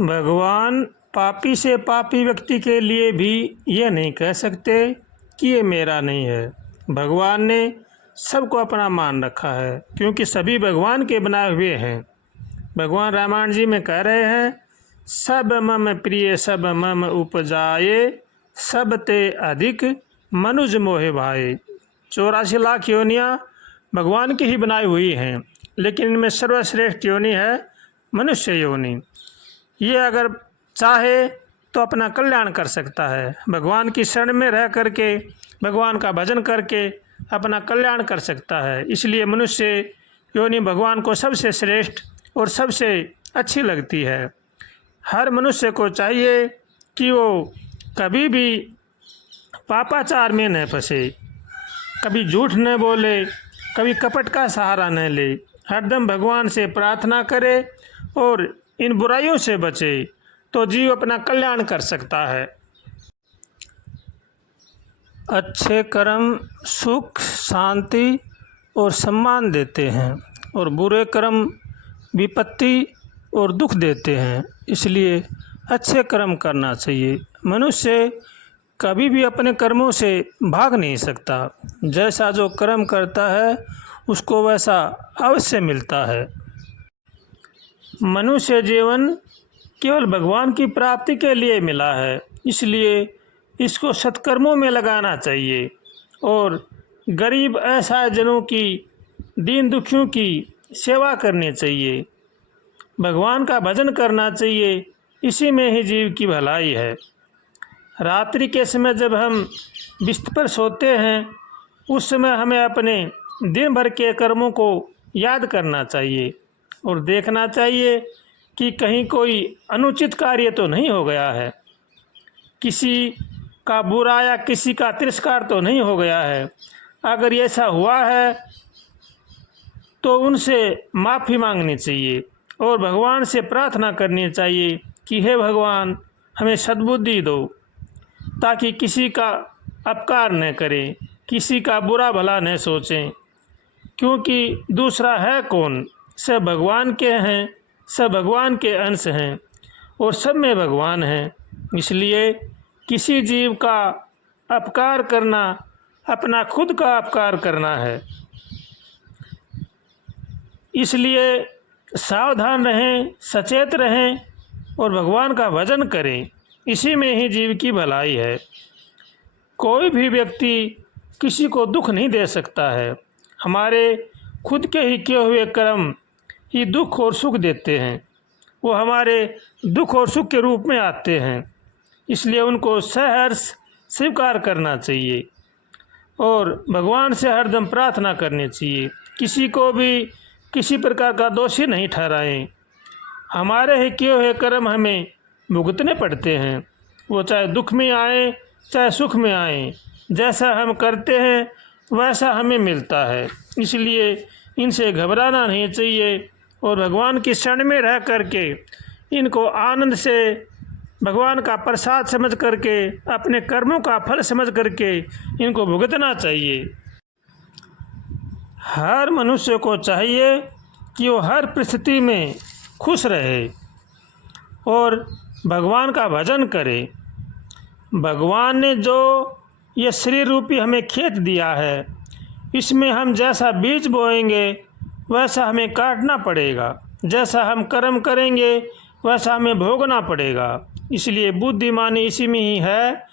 भगवान पापी से पापी व्यक्ति के लिए भी ये नहीं कह सकते कि ये मेरा नहीं है। भगवान ने सबको अपना मान रखा है, क्योंकि सभी भगवान के बनाए हुए हैं। भगवान रामायण जी में कह रहे हैं, सब मम प्रिय सब मम उपजाए, सब ते अधिक मनुज मोहे भाए। 84 लाख योनियाँ भगवान की ही बनाई हुई हैं, लेकिन इनमें सर्वश्रेष्ठ योनि है मनुष्य योनि। ये अगर चाहे तो अपना कल्याण कर सकता है। भगवान की शरण में रह करके, भगवान का भजन करके अपना कल्याण कर सकता है। इसलिए मनुष्य योनि भगवान को सबसे श्रेष्ठ और सबसे अच्छी लगती है। हर मनुष्य को चाहिए कि वो कभी भी पापाचार में न फंसे, कभी झूठ न बोले, कभी कपट का सहारा न ले, हरदम भगवान से प्रार्थना करे और इन बुराइयों से बचे, तो जीव अपना कल्याण कर सकता है। अच्छे कर्म सुख शांति और सम्मान देते हैं, और बुरे कर्म विपत्ति और दुख देते हैं। इसलिए अच्छे कर्म करना चाहिए। मनुष्य कभी भी अपने कर्मों से भाग नहीं सकता। जैसा जो कर्म करता है उसको वैसा अवश्य मिलता है। मनुष्य जीवन केवल भगवान की प्राप्ति के लिए मिला है, इसलिए इसको सत्कर्मों में लगाना चाहिए और गरीब असहायजनों की, दीन दुखियों की सेवा करनी चाहिए। भगवान का भजन करना चाहिए, इसी में ही जीव की भलाई है। रात्रि के समय जब हम बिस्तर पर सोते हैं, उस समय हमें अपने दिन भर के कर्मों को याद करना चाहिए और देखना चाहिए कि कहीं कोई अनुचित कार्य तो नहीं हो गया है, किसी का बुरा या किसी का तिरस्कार तो नहीं हो गया है। अगर ऐसा हुआ है तो उनसे माफ़ी मांगनी चाहिए और भगवान से प्रार्थना करनी चाहिए कि हे भगवान, हमें सद्बुद्धि दो, ताकि किसी का अपकार न करें, किसी का बुरा भला न सोचें। क्योंकि दूसरा है कौन, सब भगवान के हैं, सब भगवान के अंश हैं और सब में भगवान हैं। इसलिए किसी जीव का अपकार करना अपना खुद का अपकार करना है। इसलिए सावधान रहें, सचेत रहें और भगवान का भजन करें, इसी में ही जीव की भलाई है। कोई भी व्यक्ति किसी को दुख नहीं दे सकता है। हमारे खुद के ही किए हुए कर्म ही दुख और सुख देते हैं, वो हमारे दुख और सुख के रूप में आते हैं। इसलिए उनको सहर्ष स्वीकार करना चाहिए और भगवान से हरदम प्रार्थना करनी चाहिए। किसी को भी किसी प्रकार का दोषी नहीं ठहराएं। हमारे ही किए हुए कर्म हमें भुगतने पड़ते हैं, वो चाहे दुख में आए चाहे सुख में आए। जैसा हम करते हैं वैसा हमें मिलता है। इसलिए इनसे घबराना नहीं चाहिए और भगवान की शरण में रह करके इनको आनंद से भगवान का प्रसाद समझ करके, अपने कर्मों का फल समझ करके इनको भुगतना चाहिए। हर मनुष्य को चाहिए कि वो हर परिस्थिति में खुश रहे और भगवान का भजन करे। भगवान ने जो ये शरीर रूपी हमें खेत दिया है, इसमें हम जैसा बीज बोएंगे वैसा हमें काटना पड़ेगा, जैसा हम कर्म करेंगे वैसा हमें भोगना पड़ेगा। इसलिए बुद्धिमानी इसी में ही है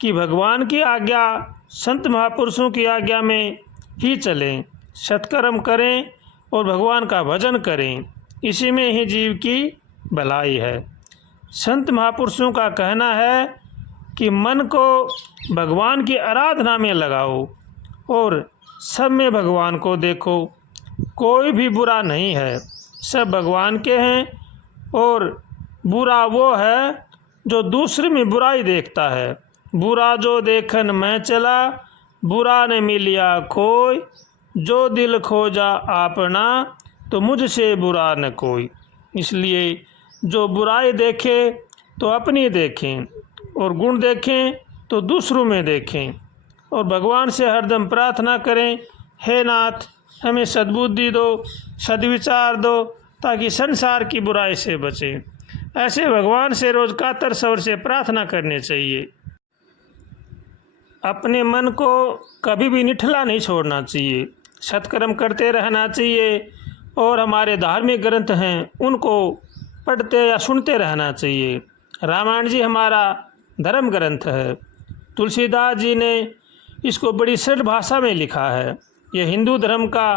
कि भगवान की आज्ञा, संत महापुरुषों की आज्ञा में ही चलें, सत्कर्म करें और भगवान का भजन करें, इसी में ही जीव की भलाई है। संत महापुरुषों का कहना है कि मन को भगवान की आराधना में लगाओ और सब में भगवान को देखो। कोई भी बुरा नहीं है, सब भगवान के हैं और बुरा वो है जो दूसरे में बुराई देखता है। बुरा जो देखन मैं चला, बुरा न मिलिया कोई, जो दिल खोजा आपना, तो मुझसे बुरा न कोई। इसलिए जो बुराई देखे तो अपनी देखें और गुण देखें तो दूसरों में देखें और भगवान से हरदम प्रार्थना करें, हे नाथ, हमें सद्बुद्धि दो, सद्विचार दो, ताकि संसार की बुराई से बचें। ऐसे भगवान से रोज़ कातर स्वर से प्रार्थना करनी चाहिए। अपने मन को कभी भी निठला नहीं छोड़ना चाहिए, सत्कर्म करते रहना चाहिए और हमारे धार्मिक ग्रंथ हैं उनको पढ़ते या सुनते रहना चाहिए। रामायण जी हमारा धर्म ग्रंथ है। तुलसीदास जी ने इसको बड़ी सरल भाषा में लिखा है। यह हिंदू धर्म का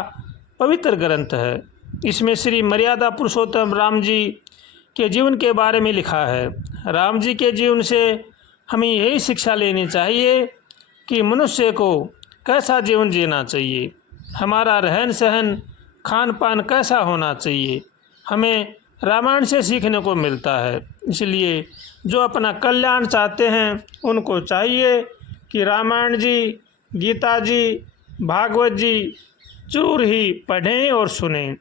पवित्र ग्रंथ है। इसमें श्री मर्यादा पुरुषोत्तम राम जी के जीवन के बारे में लिखा है। राम जी के जीवन से हमें यही शिक्षा लेनी चाहिए कि मनुष्य को कैसा जीवन जीना चाहिए, हमारा रहन सहन खान पान कैसा होना चाहिए, हमें रामायण से सीखने को मिलता है। इसलिए जो अपना कल्याण चाहते हैं उनको चाहिए कि रामायण जी, गीता जी, भागवत जी जरूर ही पढ़ें और सुनें।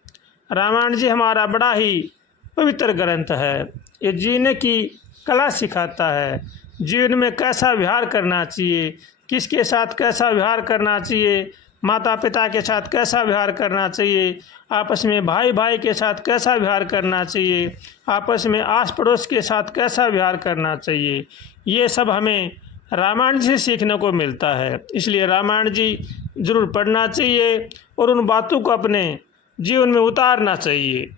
रामायण जी हमारा बड़ा ही पवित्र ग्रंथ है। ये जीने की कला सिखाता है, जीवन में कैसा व्यवहार करना चाहिए, किसके साथ कैसा व्यवहार करना चाहिए, माता पिता के साथ कैसा व्यवहार करना चाहिए, आपस में भाई भाई के साथ कैसा व्यवहार करना चाहिए, आपस में आस पड़ोस के साथ कैसा व्यवहार करना चाहिए, ये सब हमें रामायण से सीखने को मिलता है। इसलिए रामायण जी ज़रूर पढ़ना चाहिए और उन बातों को अपने जीवन में उतारना चाहिए।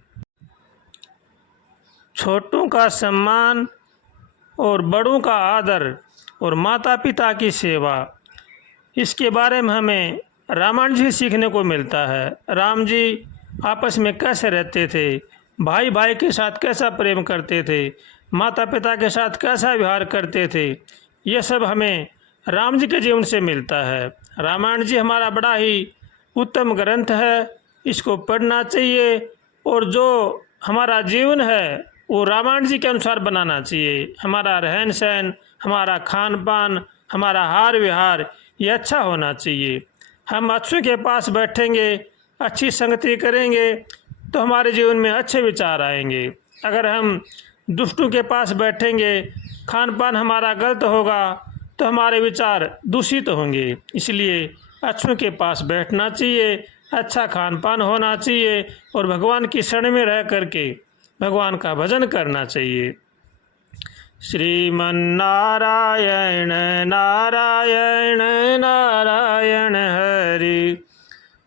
छोटों का सम्मान और बड़ों का आदर और माता पिता की सेवा, इसके बारे में हमें रामायण जी सीखने को मिलता है। राम जी आपस में कैसे रहते थे, भाई भाई के साथ कैसा प्रेम करते थे, माता पिता के साथ कैसा व्यवहार करते थे, ये सब हमें राम जी के जीवन से मिलता है। रामायण जी हमारा बड़ा ही उत्तम ग्रंथ है, इसको पढ़ना चाहिए और जो हमारा जीवन है वो रामायण जी के अनुसार बनाना चाहिए। हमारा रहन सहन, हमारा खान पान, हमारा हार व्यवहार ये अच्छा होना चाहिए। हम अच्छों के पास बैठेंगे, अच्छी संगति करेंगे तो हमारे जीवन में अच्छे विचार आएंगे। अगर हम दुष्टों के पास बैठेंगे, खान पान हमारा गलत होगा तो हमारे विचार दूषित होंगे। इसलिए अच्छों के पास बैठना चाहिए, अच्छा खान पान होना चाहिए और भगवान की शरण में रह करके भगवान का भजन करना चाहिए। श्रीमन्नारायण नारायण नारायण हरि,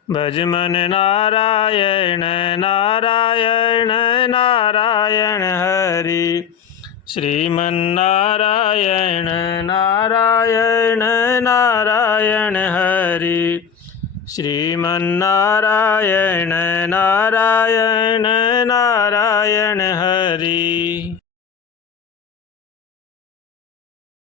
भज मन नारायण नारायण नारायण हरि। श्रीमन्नारायण नारायण नारायण हरि, श्रीमन्नारायण नारायण नारायण हरि।